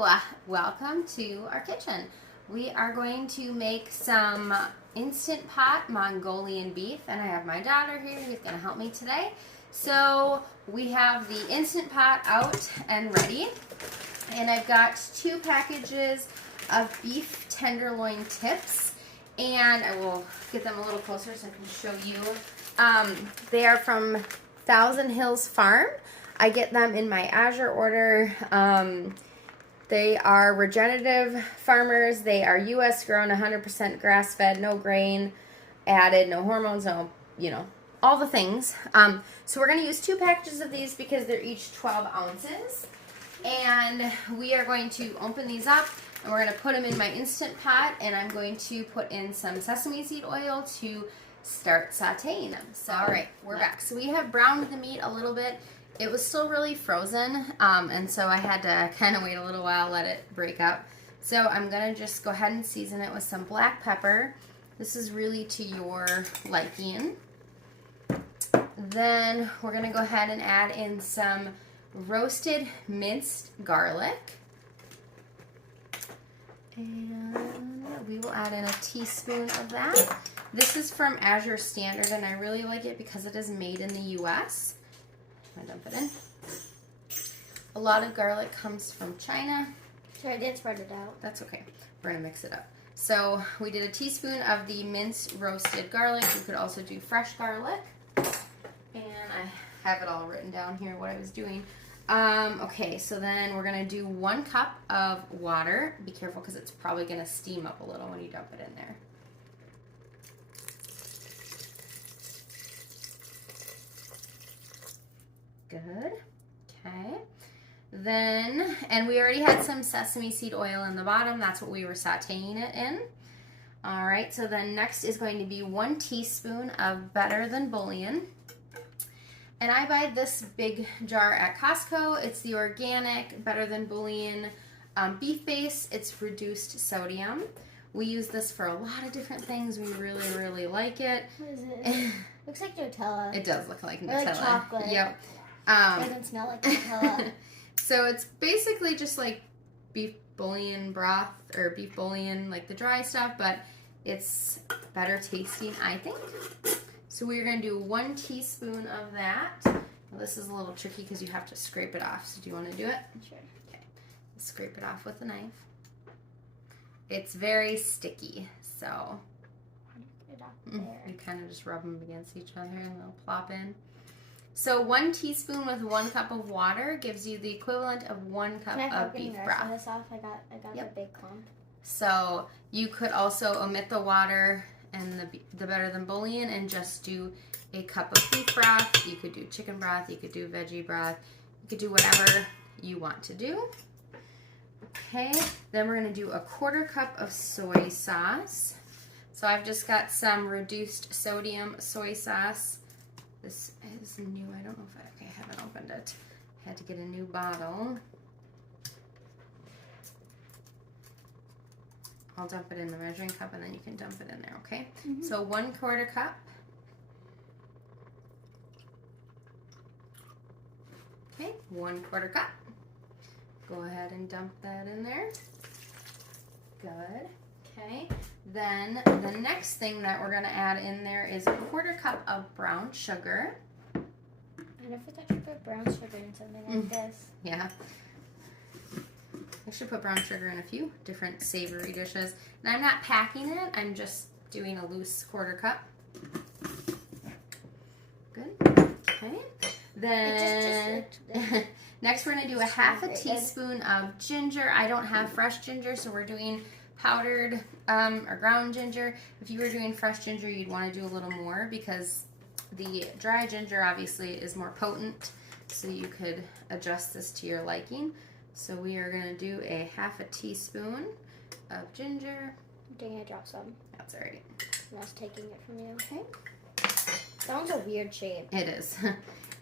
Hello, welcome to our kitchen. We are going to make some Instant Pot Mongolian beef, and I have my daughter here who's going to help me today. So we have the Instant Pot out and ready, and I've got 2 packages of beef tenderloin tips, and I will get them a little closer so I can show you. They are from Thousand Hills Farm. I get them in my Azure order. They are regenerative farmers. They are U.S. grown, 100% grass-fed, no grain added, no hormones, no, all the things. So we're going to use 2 packages of these because they're each 12 ounces. And we are going to open these up, and we're going to put them in my Instant Pot, and I'm going to put in some sesame seed oil to start sauteing them. So, all right, we're back. So we have browned the meat a little bit. It was still really frozen, and so I had to kind of wait a little while, let it break up. So I'm going to just go ahead and season it with some black pepper. This is really to your liking. Then we're going to go ahead and add in some roasted minced garlic. And we will add in a teaspoon of that. This is from Azure Standard, and I really like it because it is made in the U.S. I dump it in. A lot of garlic comes from China. Sorry, I didn't spread it out. That's okay. We're going to mix it up. So we did a teaspoon of the minced roasted garlic. You could also do fresh garlic. And I have it all written down here what I was doing. Okay, so then we're going to do 1 cup of water. Be careful because it's probably going to steam up a little when you dump it in there. Good. Okay. Then, and we already had some sesame seed oil in the bottom. That's what we were sauteing it in. All right, so then next is going to be 1 teaspoon of Better Than Bouillon. And I buy this big jar at Costco. It's the organic Better Than Bouillon beef base. It's reduced sodium. We use this for a lot of different things. We really, really like it. What is it? Looks like Nutella. It does look like Nutella. Or like chocolate. Yep. It doesn't smell like Nutella. So it's basically just like beef bouillon broth or beef bouillon, like the dry stuff, but it's better tasting, I think. So we're going to do 1 teaspoon of that. Well, this is a little tricky because you have to scrape it off. So do you want to do it? Sure. Okay. Scrape it off with a knife. It's very sticky, so How do you get it off there? you kind of just rub them against each other and they'll plop in. So 1 teaspoon with 1 cup of water gives you the equivalent of 1 cup of beef broth. This off? I got Yep. the big clump. So you could also omit the water and the Better Than Bouillon and just do a cup of beef broth. You could do chicken broth. You could do veggie broth. You could do whatever you want to do. Okay, then we're going to do a 1/4 cup of soy sauce. So I've just got some reduced sodium soy sauce. This is new. I don't know if I haven't opened it. I had to get a new bottle. I'll dump it in the measuring cup and then you can dump it in there, okay? Mm-hmm. So 1/4 cup. Okay, 1/4 cup. Go ahead and dump that in there. Good. Okay. Then the next thing that we're going to add in there is a 1/4 cup of brown sugar. I never thought you put brown sugar in something like this. Yeah. I should put brown sugar in a few different savory dishes. And I'm not packing it. I'm just doing a loose 1/4 cup. Good. Okay. Then next we're going to do a 1/2 teaspoon of ginger. I don't have fresh ginger, so we're doing powdered or ground ginger. If you were doing fresh ginger, you'd want to do a little more because the dry ginger obviously is more potent, so you could adjust this to your liking. So we are going to do a 1/2 teaspoon of ginger. Dang, I dropped some. That's all right. I was taking it from you. Okay. That one's a weird shape. It is.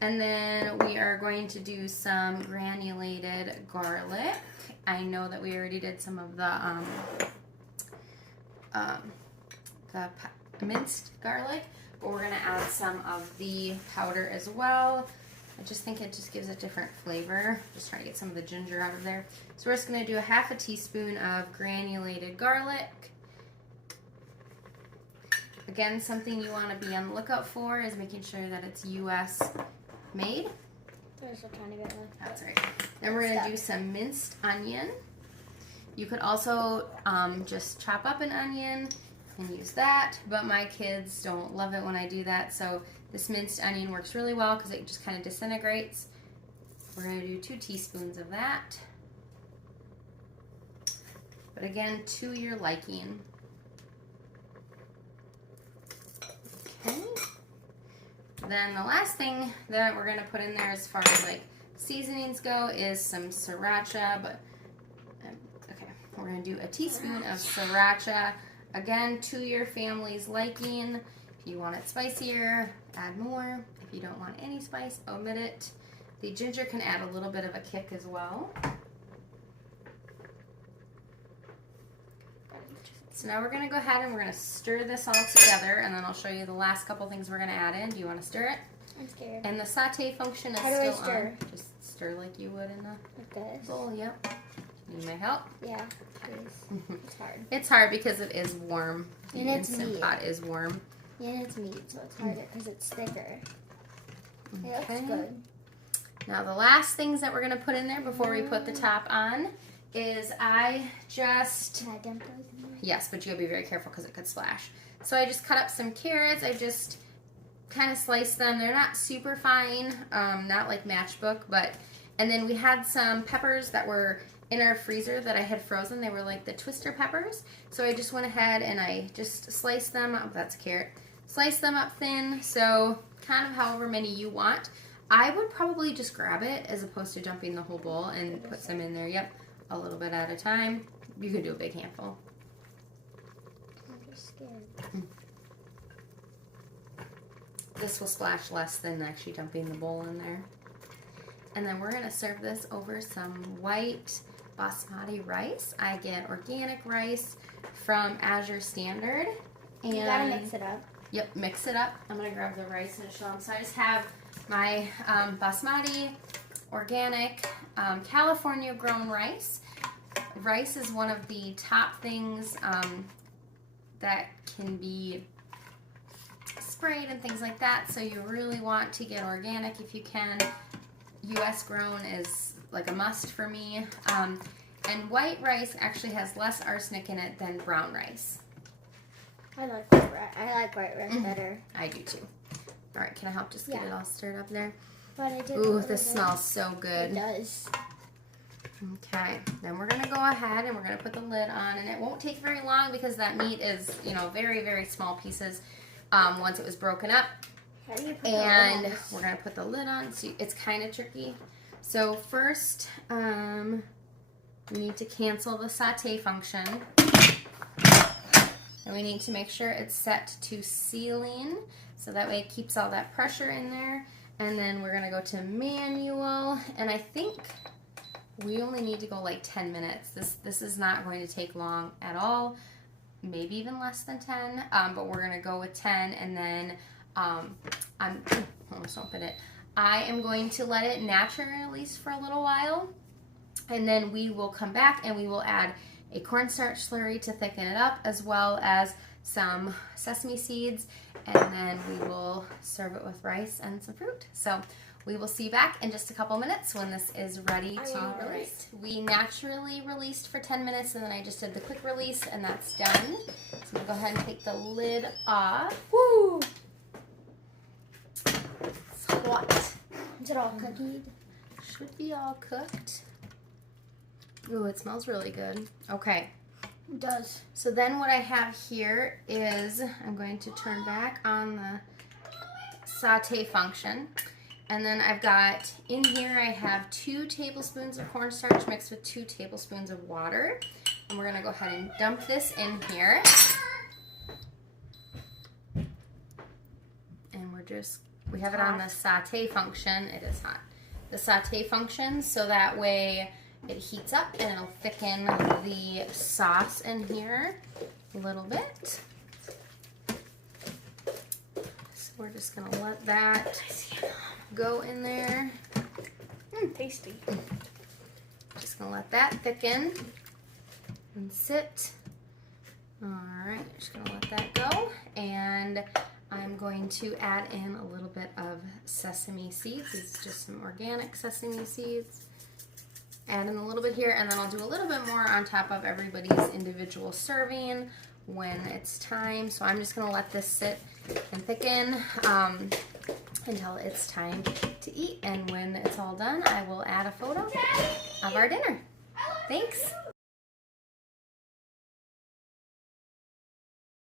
And then we are going to do some granulated garlic. I know that we already did some of the minced garlic, but we're going to add some of the powder as well. I just think it just gives a different flavor. Just trying to get some of the ginger out of there. So we're just going to do a half a teaspoon of granulated garlic. Again, something you want to be on the lookout for is making sure that it's U.S. made. There's a tiny bit left. That's right. Then we're going to do some minced onion. You could also just chop up an onion and use that, but my kids don't love it when I do that, so this minced onion works really well because it just kind of disintegrates. We're going to do 2 teaspoons of that. But again, to your liking. Okay. Then the last thing that we're going to put in there as far as like seasonings go is some sriracha, but okay, we're going to do a teaspoon of sriracha. Again, to your family's liking. If you want it spicier, add more. If you don't want any spice, omit it. The ginger can add a little bit of a kick as well. So now we're going to go ahead and we're going to stir this all together, and then I'll show you the last couple things we're going to add in. Do you want to stir it? I'm scared. And the saute function is How do I still stir? on. Just stir like you would in a Like this? bowl. Yep. Need my help? Yeah, please. It's hard. It's hard because it is warm. The And it's Instant meat. Pot is warm. And it's meat, so it's harder because it's thicker. It Okay. looks good. Now the last things that we're going to put in there before we put the top on is I just... Can I dump those in there? Yes, but you gotta be very careful because it could splash. So I just cut up some carrots. I just kind of sliced them. They're not super fine, not like matchbook, but... And then we had some peppers that were in our freezer that I had frozen. They were like the twister peppers. So I just went ahead and I just sliced them up. That's a carrot. Sliced them up thin, so kind of however many you want. I would probably just grab it as opposed to dumping the whole bowl and put some in there. Yep, a little bit at a time. You could do a big handful. I'm just scared. This will splash less than actually dumping the bowl in there. And then we're gonna serve this over some white basmati rice. I get organic rice from Azure Standard. And You gotta mix it up. Yep, mix it up. I'm gonna grab the rice and show them. So I just have my basmati, organic, California grown rice. Rice is one of the top things that can be sprayed and things like that. So you really want to get organic if you can. U.S. grown is like a must for me. And white rice actually has less arsenic in it than brown rice. I like white rice. I like white rice better. I do too. All right, can I help just get it all stirred up there? But I did. Ooh, this smells so good. It does. Okay, then we're gonna go ahead and we're gonna put the lid on, and it won't take very long because that meat is, you know, very, very small pieces once it was broken up. How do you put And the lid on? we're gonna put the lid on. So it's kind of tricky. So first, we need to cancel the saute function. And we need to make sure it's set to sealing, so that way it keeps all that pressure in there. And then we're gonna go to manual, and I think we only need to go like 10 minutes. This is not going to take long at all, maybe even less than 10, but we're gonna go with 10, and then almost opened it. I am going to let it naturally release for a little while, and then we will come back and we will add a cornstarch slurry to thicken it up, as well as some sesame seeds, and then we will serve it with rice and some fruit. So we will see you back in just a couple minutes when this is ready to release. We naturally released for 10 minutes, and then I just did the quick release, and that's done. So I'm gonna go ahead and take the lid off. Woo! It's hot. Is it all cookied? Should be all cooked. Ooh, it smells really good. Okay. It does. So then what I have here is I'm going to turn back on the saute function. And then I've got, in here I have 2 tablespoons of cornstarch mixed with 2 tablespoons of water. And we're going to go ahead and dump this in here. And we have it on the saute function. It is hot. The saute function, so that way it heats up and it'll thicken the sauce in here a little bit. Just we're just gonna let that go in there. Tasty. Just gonna let that thicken and sit. All right, just gonna let that go, and I'm going to add in a little bit of sesame seeds. It's just some organic sesame seeds. Add in a little bit here, and then I'll do a little bit more on top of everybody's individual serving when it's time. So I'm just gonna let this sit and thicken until it's time to eat. And when it's all done, I will add a photo of our dinner. Thanks.